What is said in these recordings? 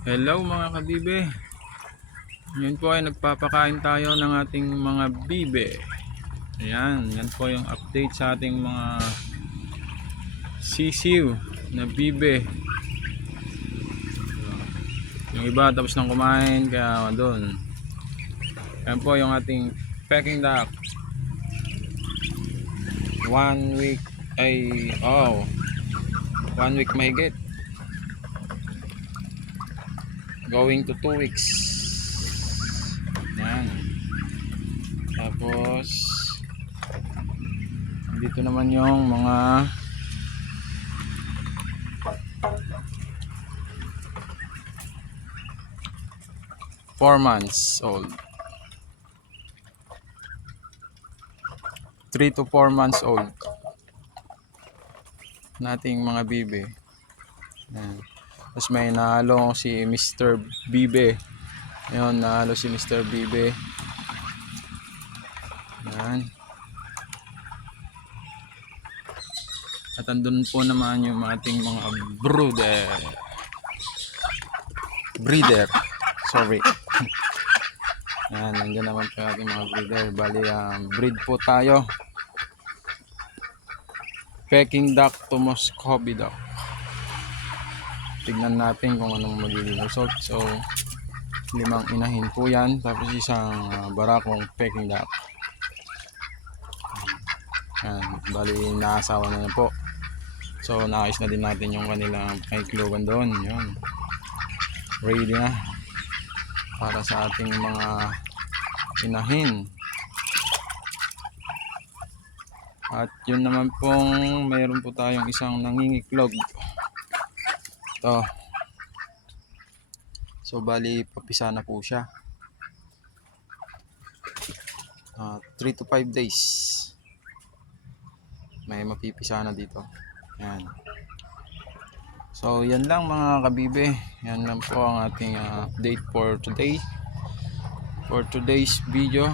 Hello mga kabibe. Ngayon po ay nagpapakain tayo ng ating mga bibe. Ayan, yan po yung update sa ating mga sisiw na bibe. Yung iba tapos nang kumain kaya doon. Yan po yung ating Peking duck. 1 week ay 1 week mahigit. Going to 2 weeks. Yan. Tapos dito naman yung mga four months old, 3 to 4 months old nating mga bibe. Yan. Tapos may nahalo si Mr. Bibe. Ayun, nahalo si Mr. Bibe. Yan. At andun po naman yung ating mga breeder. Sorry. Yan, nandiyan naman po yung ating mga breeder. Bali, breed po tayo. Peking duck to Muscovy duck. Tignan natin kung anong magiging result. So, 5 inahin po yan. Tapos isang barakong Peking duck. Yan, bali naasawa na po. So naayos na din natin yung kanilang paiklogan doon. Yun, ready na para sa ating mga inahin. At yun naman pong mayroon po tayong isang nangingiklog. Ito. So bali papisa na po siya. 3 to 5 days may mapipisa na dito. Yan. So yan lang mga kabibe. Yan lang po ang ating update for today, for today's video.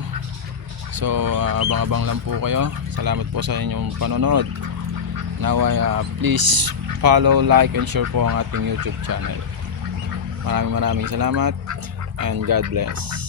So abang-abang lang po kayo. Salamat po sa inyong panonood. Now please follow, like and share po ang ating YouTube channel. Maraming salamat and God bless.